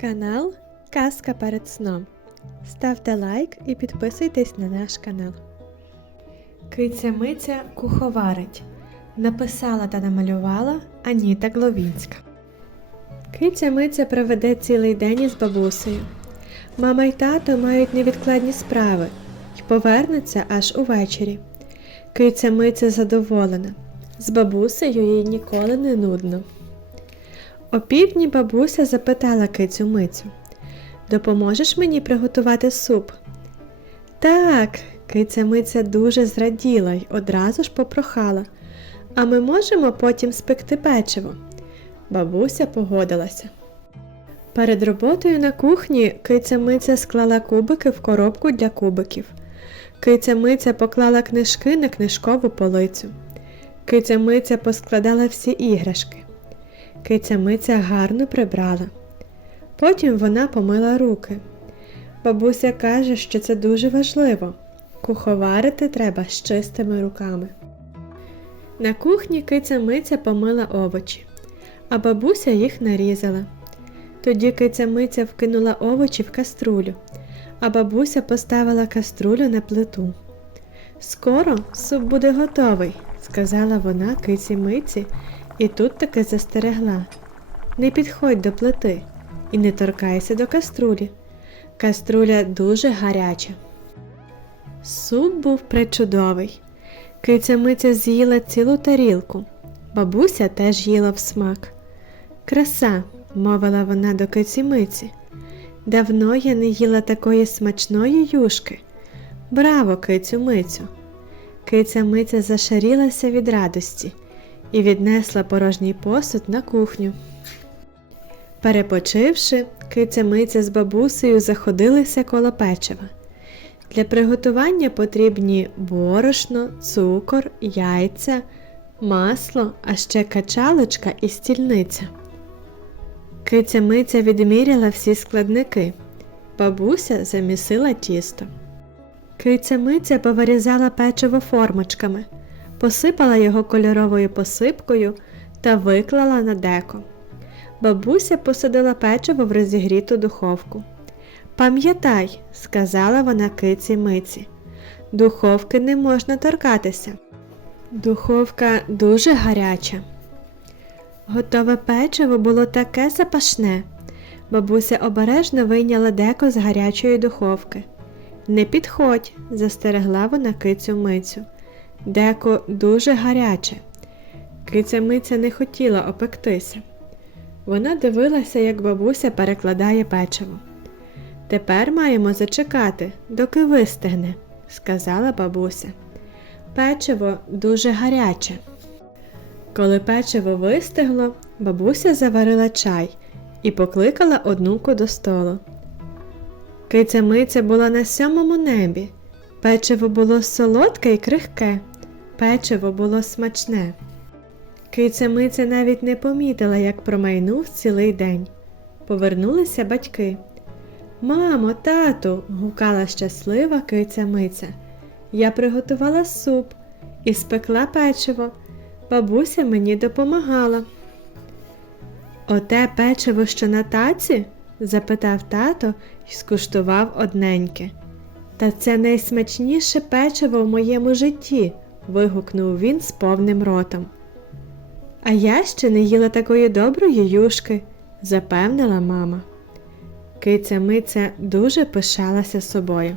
Канал Казка перед сном. Ставте лайк і підписуйтесь на наш канал. Киця Миця куховарить. Написала та намалювала Аніта Гловінська. Киця Миця проведе цілий день із бабусею. Мама й тато мають невідкладні справи і повернуться аж увечері. Киця Миця задоволена. З бабусею їй ніколи не нудно. О півдні бабуся запитала кицю Мицю. Допоможеш мені приготувати суп? Так, киця Миця дуже зраділа й одразу ж попрохала. А ми можемо потім спекти печиво. Бабуся погодилася. Перед роботою на кухні киця Миця склала кубики в коробку для кубиків. Киця Миця поклала книжки на книжкову полицю. Киця Миця поскладала всі іграшки. Киця Миця гарно прибрала. Потім вона помила руки. Бабуся каже, що це дуже важливо. Куховарити треба з чистими руками. На кухні киця Миця помила овочі, а бабуся їх нарізала. Тоді киця Миця вкинула овочі в каструлю, а бабуся поставила каструлю на плиту. Скоро суп буде готовий, сказала вона киці Миці, і тут таки застерегла. Не підходь до плити і не торкайся до каструлі. Каструля дуже гаряча. Суп був причудовий. Киця Миця з'їла цілу тарілку. Бабуся теж їла в смак. Краса, мовила вона до киці Миці. Давно я не їла такої смачної юшки. Браво, кицю Мицю! Киця Миця зашарілася від радості і віднесла порожній посуд на кухню. Перепочивши, киця Миця з бабусею заходилися коло печива. Для приготування потрібні борошно, цукор, яйця, масло, а ще качалочка і стільниця. Киця Миця відміряла всі складники. Бабуся замісила тісто. Киця Миця повирізала печиво формочками, посипала його кольоровою посипкою та виклала на деко. Бабуся посадила печиво в розігріту духовку. Пам'ятай, сказала вона киці Миці, духовки не можна торкатися. Духовка дуже гаряча. Готове печиво було таке запашне. Бабуся обережно вийняла деко з гарячої духовки. Не підходь, застерегла вона кицю Мицю. Деко дуже гаряче. Киця Миця не хотіла опектися. Вона дивилася, як бабуся перекладає печиво. Тепер маємо зачекати, доки вистигне, сказала бабуся. Печиво дуже гаряче. Коли печиво вистигло, бабуся заварила чай і покликала однуку до столу. Киця була на сьомому небі. Печиво було солодке і крихке, печиво було смачне. Киця Миця навіть не помітила, як промайнув цілий день. Повернулися батьки. Мамо, тату, гукала щаслива киця Миця. Я приготувала суп і спекла печиво. Бабуся мені допомагала. Оте печиво, що на таці? запитав тато і скуштував одненьке. Та це найсмачніше печиво в моєму житті. вигукнув він з повним ротом. А я ще не їла такої доброї юшки, запевнила мама. Киця Миця дуже пишалася собою.